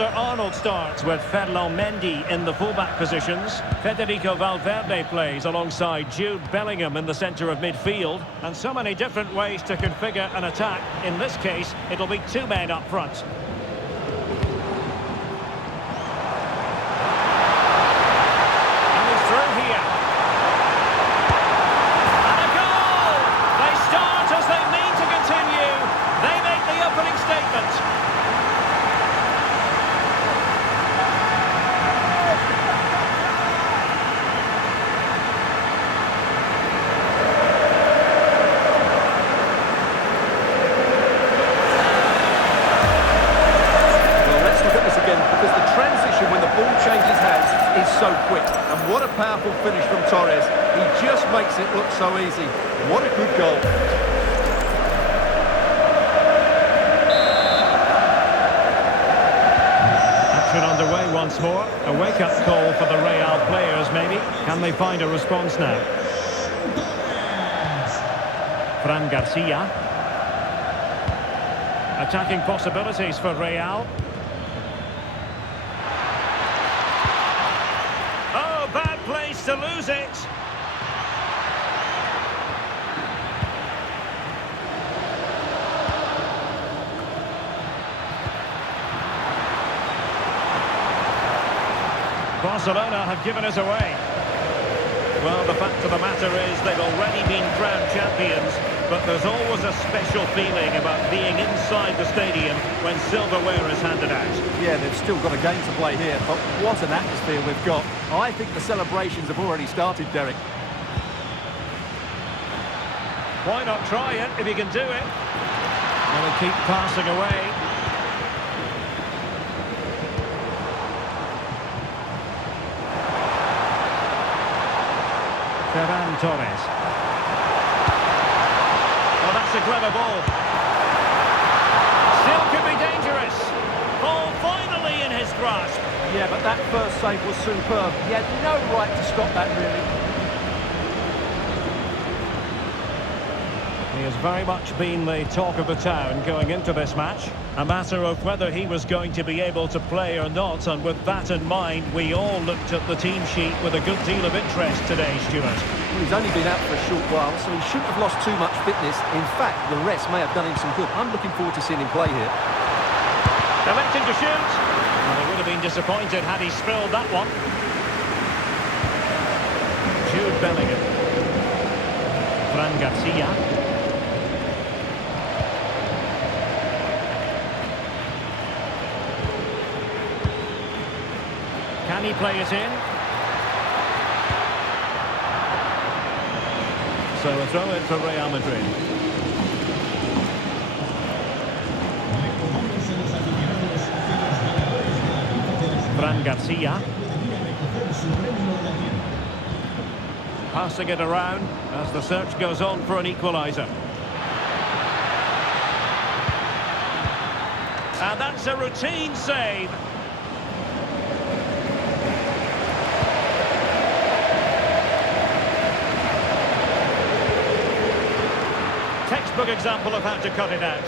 Alexander-Arnold starts with Ferland Mendy in the fullback positions. Federico Valverde plays alongside Jude Bellingham in the centre of midfield. And so many different ways to configure an attack. In this case, it'll be two men up front. So quick, and what a powerful finish from Torres. He just makes it look so easy. What a good goal. Action underway once more. A wake-up call for the Real players, maybe. Can they find a response now? Fran Garcia. Attacking possibilities for Real. Place to lose it. Barcelona have given us away. Well, the fact of the matter is they've already been crowned champions, but there's always a special feeling about being inside the stadium when silverware is handed out. Yeah, they've still got a game to play here, but what an atmosphere we've got. I think the celebrations have already started, Derek. Why not try it if you can do it? And they keep passing away. Ferran Torres. Oh, that's a clever ball. Still could be dangerous. Ball finally in his grasp. Yeah, but that first save was superb. He had no right to stop that, really. He has very much been the talk of the town going into this match. A matter of whether he was going to be able to play or not, and with that in mind, we all looked at the team sheet with a good deal of interest today, Stuart. Well, he's only been out for a short while, so he shouldn't have lost too much fitness. In fact, the rest may have done him some good. I'm looking forward to seeing him play here. Electing to shoot. Well, he would have been disappointed had he spilled that one. Jude Bellingham. Fran Garcia. Can he play it in? So a throw in for Real Madrid. Fran Garcia. Passing it around as the search goes on for an equaliser. And that's a routine save. Textbook example of how to cut it out.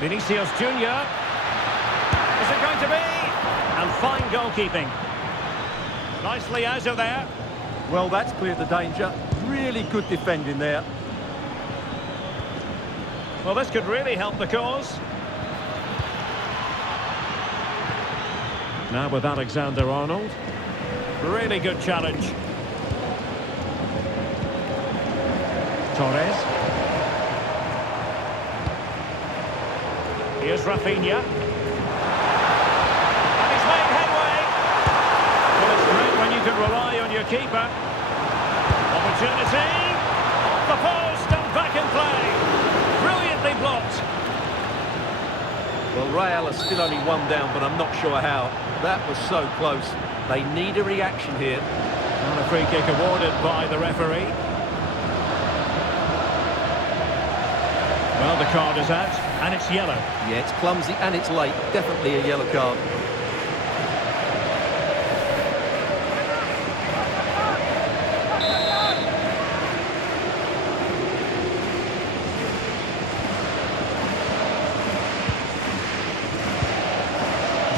Vinicius Junior. Is it going to be? And fine goalkeeping. Nicely out of there. Well, that's cleared the danger. Really good defending there. Well, this could really help the cause. Now with Alexander-Arnold. Really good challenge. Torres. Here's Rafinha. And he's made headway. Well, it's great when you can rely on your keeper. Opportunity. Off the post and back in play. Brilliantly blocked. Well, Real are still only one down, but I'm not sure how. That was so close. They need a reaction here. And a free kick awarded by the referee. Well, the card is out, and it's yellow. Yeah, it's clumsy and it's late. Definitely a yellow card.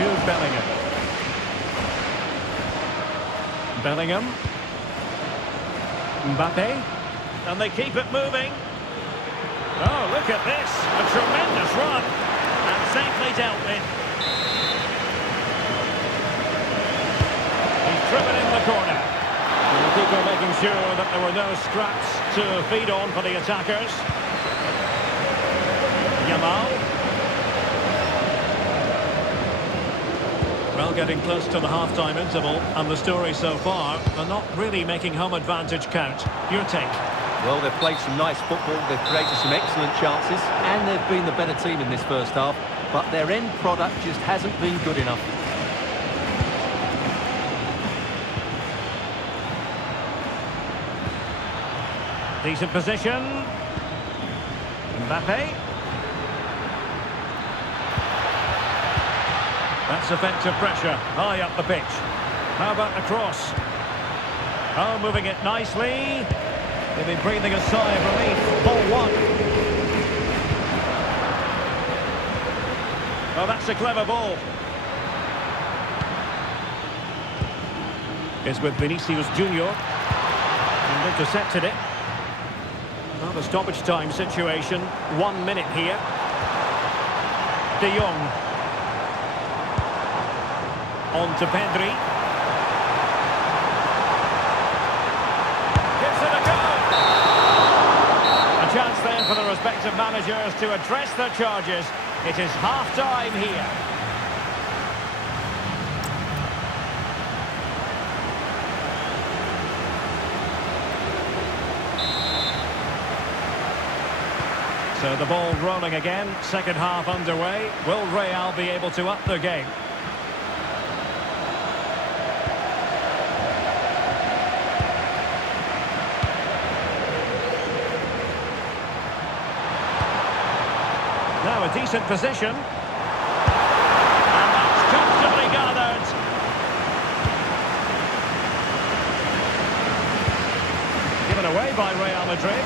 Jude Bellingham. Bellingham. Mbappe. And they keep it moving. Oh, look at this. A tremendous run. And safely dealt with. He's driven in the corner. And the keeper making sure that there were no scraps to feed on for the attackers. Yamal. Well, getting close to the half-time interval, and the story so far, they're not really making home advantage count. Your take? Well, they've played some nice football, they've created some excellent chances, and they've been the better team in this first half, but their end product just hasn't been good enough. Decent position. Mbappe. That's effective pressure, high up the pitch. How about the cross? Oh, moving it nicely. They've been breathing a sigh of relief. Ball one. Oh, that's a clever ball. It's with Vinicius Junior. And intercepted it. Well, the stoppage time situation. 1 minute here. De Jong. On to Pedri. Gives it a go. A chance then for the respective managers to address their charges. It is half-time here. So the ball rolling again. Second half underway. Will Real be able to up their game? Now a decent position. And that's comfortably gathered. Given away by Real Madrid.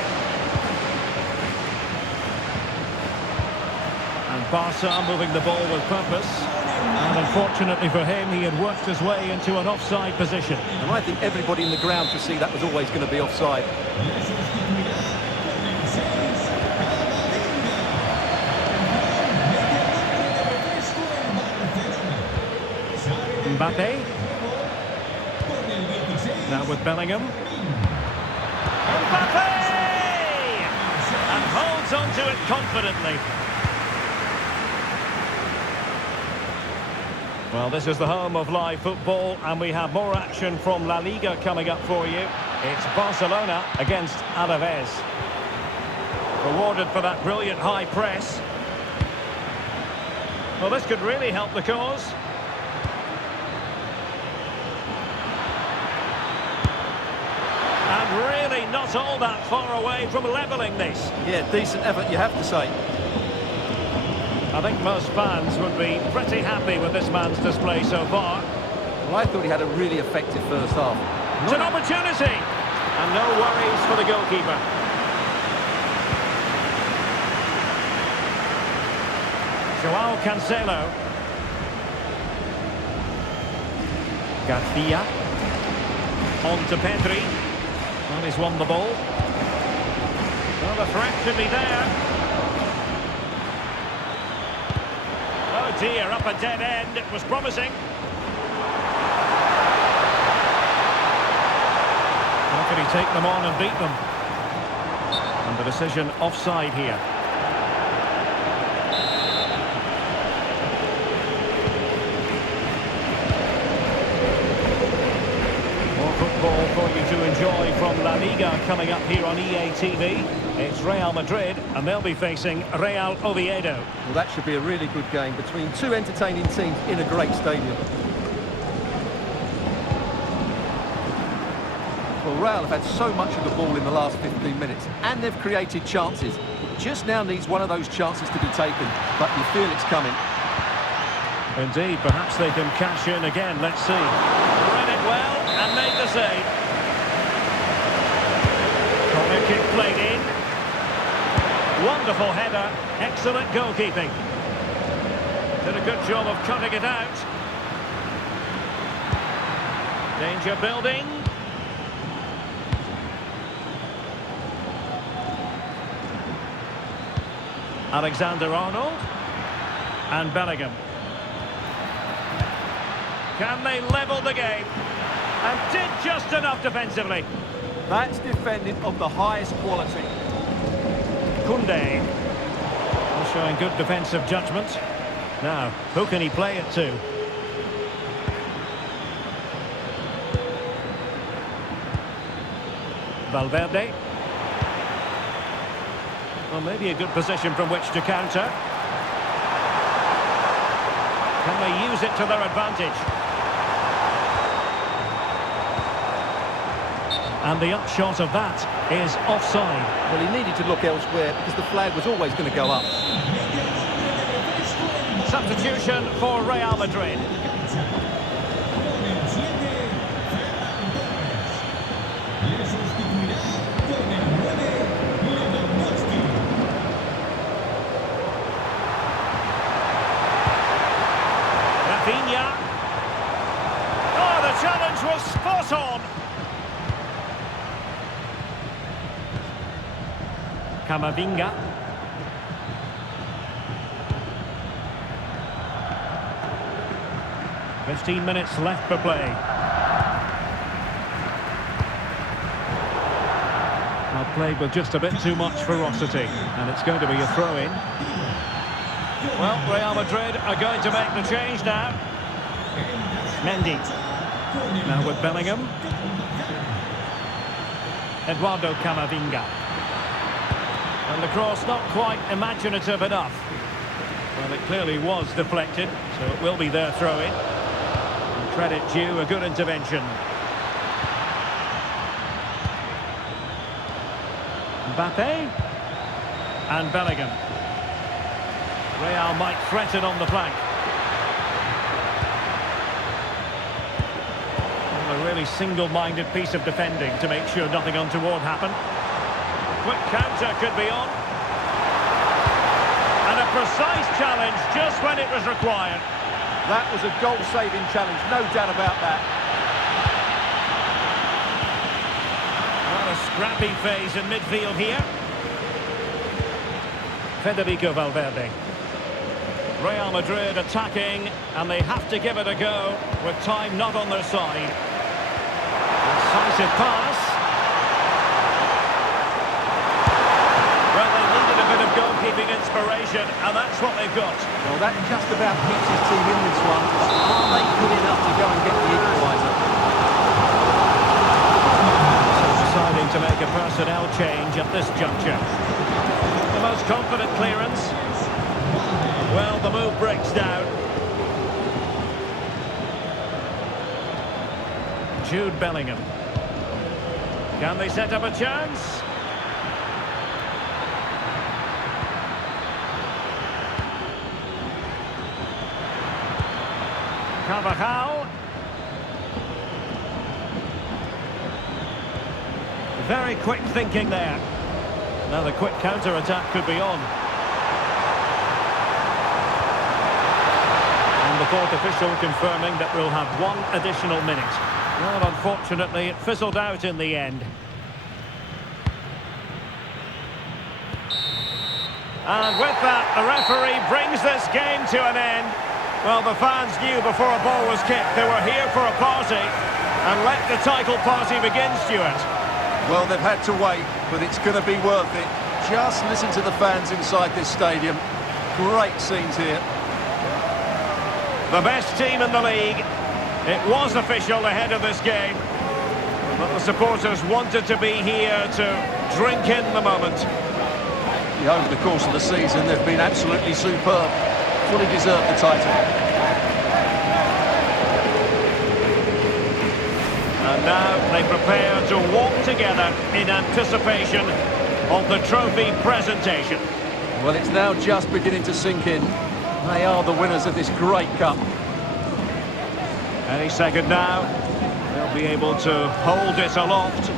And Barca moving the ball with purpose. And unfortunately for him, he had worked his way into an offside position. And I think everybody in the ground could see that was always going to be offside. Mbappe. Now with Bellingham. Mbappe! And holds on to it confidently. Well, this is the home of live football, and we have more action from La Liga coming up for you. It's Barcelona against Alaves. Rewarded for that brilliant high press. Well, this could really help the cause. And really not all that far away from levelling this. Yeah, decent effort, you have to say. I think most fans would be pretty happy with this man's display so far. Well, I thought he had a really effective first half. It's an opportunity! And no worries for the goalkeeper. Joao Cancelo. Garcia. On to Pedri. Well, he's won the ball. Well, the threat should be there. Oh dear, up a dead end. It was promising. How can he take them on and beat them? And the decision offside here. More football for you to enjoy from La Liga coming up here on EA TV. It's Real Madrid, and they'll be facing Real Oviedo. Well, that should be a really good game between two entertaining teams in a great stadium. Well, Real have had so much of the ball in the last 15 minutes, and they've created chances. It just now needs one of those chances to be taken, but you feel it's coming. Indeed, perhaps they can cash in again. Let's see. Read it well and made the save. Corner kick played in. Wonderful header, excellent goalkeeping. Did a good job of cutting it out. Danger building. Alexander-Arnold. And Bellingham. Can they level the game? And did just enough defensively. That's defending of the highest quality. Koundé. Showing good defensive judgment. Now, who can he play it to? Valverde. Well, maybe a good position from which to counter. Can they use it to their advantage? And the upshot of that is offside. Well, he needed to look elsewhere because the flag was always going to go up. Substitution for Real Madrid. Rafinha. Oh, the challenge was spot on. Camavinga. "15 minutes left for play." Well, played with just a bit too much ferocity, and it's going to be a throw-in. Well, Real Madrid are going to make the change now. Mendy. Now with Bellingham. Eduardo Camavinga. And the cross not quite imaginative enough. Well, it clearly was deflected, so it will be their throw-in. Credit due, a good intervention. Mbappe. And Bellingham. Real might threaten on the flank. Well, a really single-minded piece of defending to make sure nothing untoward happened. Quick counter could be on. And a precise challenge just when it was required. That was a goal-saving challenge, no doubt about that. Well, a scrappy phase in midfield here. Federico Valverde. Real Madrid attacking, and they have to give it a go with time not on their side. Decisive pass. Well, they needed a bit of goalkeeping inspiration, and that's what they've got. Well, that just about keeps his team in this one. Are they good enough to go and get the equaliser? So deciding to make a personnel change at this juncture. The most confident clearance. Well, the move breaks down. Jude Bellingham. Can they set up a chance? Carvajal. Very quick thinking there. Now the quick counter-attack could be on. And the fourth official confirming that we'll have one additional minute. Well, unfortunately, it fizzled out in the end. And with that, the referee brings this game to an end. Well, the fans knew before a ball was kicked they were here for a party. And let the title party begin, Stuart. Well, they've had to wait, but it's going to be worth it. Just listen to the fans inside this stadium. Great scenes here. The best team in the league. It was official ahead of this game. But the supporters wanted to be here to drink in the moment. Yeah, over the course of the season, they've been absolutely superb. Fully deserved the title. And now they prepare to walk together in anticipation of the trophy presentation. Well, it's now just beginning to sink in. They are the winners of this great cup. Any second now, they'll be able to hold it aloft.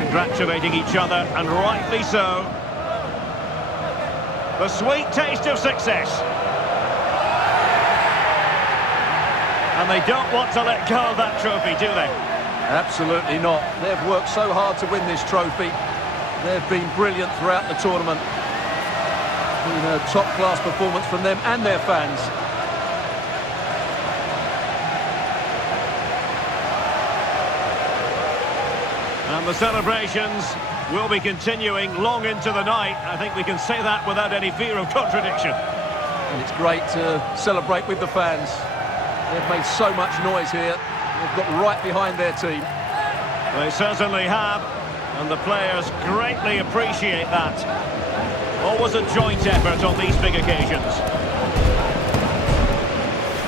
Congratulating each other, and rightly so. The sweet taste of success. And they don't want to let go of that trophy, do they? Absolutely not. They've worked so hard to win this trophy. They've been brilliant throughout the tournament. Been a top-class performance from them and their fans. And the celebrations will be continuing long into the night. I think we can say that without any fear of contradiction. And it's great to celebrate with the fans. They've made so much noise here. They've got right behind their team. They certainly have, and the players greatly appreciate that. Always a joint effort on these big occasions.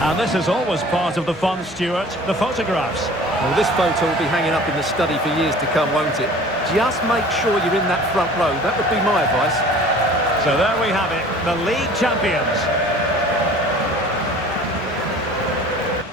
And this is always part of the fun, Stuart, the photographs. Well, this photo will be hanging up in the study for years to come, won't it? Just make sure you're in that front row. That would be my advice. So there we have it, the league champions.